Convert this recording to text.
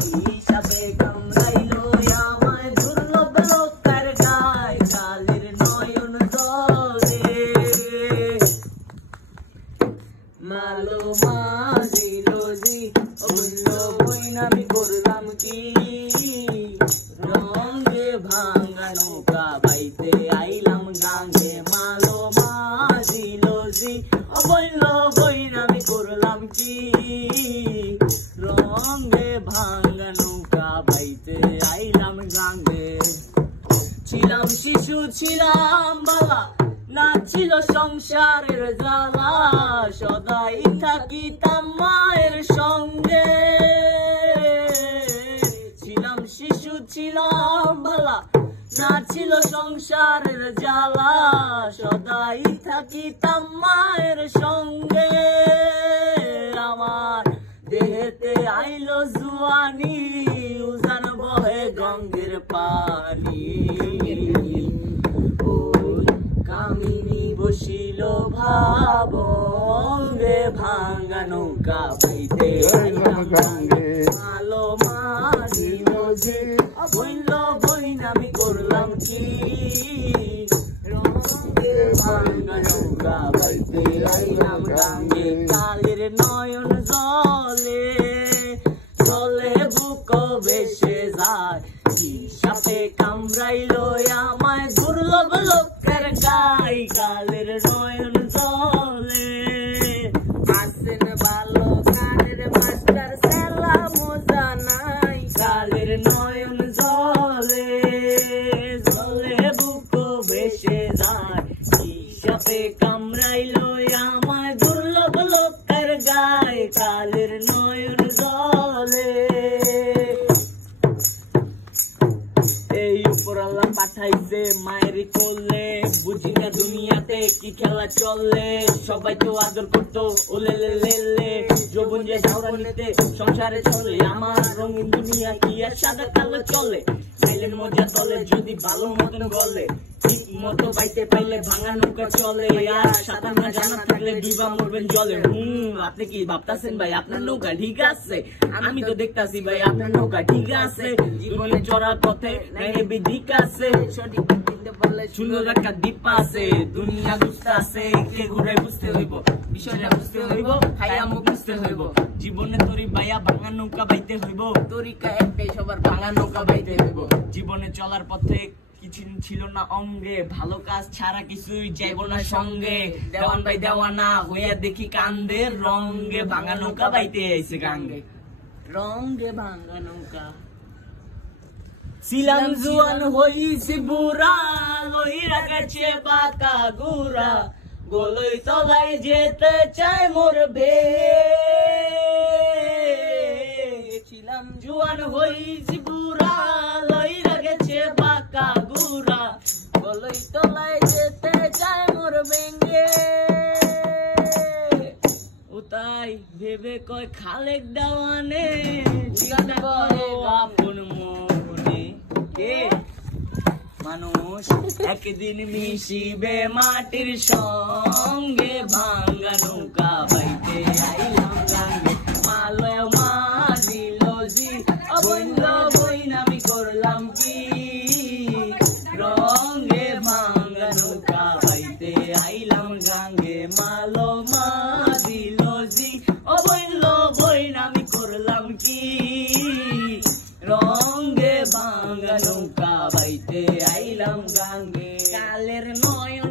হিসাবে কামড়াইলো আমায় দুর্লভ লোকের গায় কালের নয়ন জলে মালো মাঝিল জি বললো বইন আমি করলাম কি রঙে ভাঙা নৌকা বাইতে আইলাম গাঙ্গে মালো মাঝিল জি বললো বইন আমি করলাম কি রঙে ভাঙা নৌকা বাইতে আইলাম গাঙ্গে ছিলাম শিশু ছিলাম বাবা না ছিল সংসারের জ্বালা সদাই থাকিতাম মায়ের সঙ্গে ছিলাম শিশু ছিলাম বাবা না ছিল সংসারের জ্বালা সদাই থাকিতাম মায়ের সঙ্গে আমার দেহেতে আইলো জুয়ানি উজান বহে গঙ্গের পানি কামিনী বসিল ভাবঙ্গে ভাঙা নৌকা বাইতে আলো মাঝিল যে বইল বইন আমি করলাম কি রঙে ভাঙা নৌকা বাইতে আইলাম গাঙ্গে কালের নয়ন জলে জলে বুক ভেসে যায় সাপে কামড়াইলো আমায় দুর্লভ লোকের গাই কালের নয়ন জলে আসেন ভালো কালের মাস্টার সালাম জানাই কালের নয়ন জলে জলে বুক ভেসে যায় সাপে কামড়াইলো আমায় দুর্লভ লোকের গাই কালের নয়ন জলে এই উপর আল্লাহ পাঠাইছে মায়ের কোলে বুঝি না দুনিয়াতে কি খেলা চলে সবাই তো আদর করতো ওলে লে যৌবন যে ঝাউরানিতে সংসারে চলে আমার রঙিন দুনিয়া কি আর সাদা কালো চলে সাইলেন মজা চলে যদি ভালো মতন গলে ঠিক মতো বাইতে পাইলে ভাঙা নৌকা চলে আর সাঁতার না জানা থাকলে ডুবা মরবেন জলে আপনি কি ভাবতাছেন ভাই আপনার নৌকা ঠিক আছে আমি তো দেখতাছি ভাই আপনার নৌকা ঠিক আছে জীবনে চড়ার পথে বিধিক আছে সঠিক সুন্দর একটা দ্বীপ আছে দুনিয়া বুঝতে আছে কে ঘুরে বুঝতে হইব বিষয়টা বুঝতে হইব খাইয়া মুখ বুঝতে হইব জীবনে তোরি ভাইয়া ভাঙা নৌকা বাইতে হইব তরিকা একটাই সবার ভাঙা নৌকা বাইতে হইব জীবনে চলার পথে কিছু ছিল না অঙ্গে ভালো কাজ ছাড়া কিছুই যাইব না সঙ্গে দেওয়ান ভাই দেওয়ানা হইয়া দেখি কান্দে রঙে ভাঙা নৌকা বাইতে আইছে গাঙ্গে রঙে ভাঙা নৌকা ছিলাম জুয়ান হইছি বুড়া লইরা গেছে বাঁকা গুড়া গলই তলায় যেতে চাই মোর ছিলাম জুয়ান হইছি বুড়া লইরা গেছে বাঁকা গুড়া গলই তলায় যেতে চাই মোর বেঙ্গে উতাই ভেবে কয় খালেক দেওয়ানে আপন মনে মানুষ একদিন মিশিবে মাটির সঙ্গে ভাঙ্গা নৌকা বাইতে আইলাম গাঙ্গে মালো মাঝিল জি বইল বইন আমি করলাম কি রঙে ভাঙ্গা নৌকা বাইতে আইলাম গাঙ্গে মালো মাঝিল জি বইল বইন আমি করলাম কি রঙে ভাঙা নৌকা বাইতে আইলাম গাঙ্গে কালের নয়ন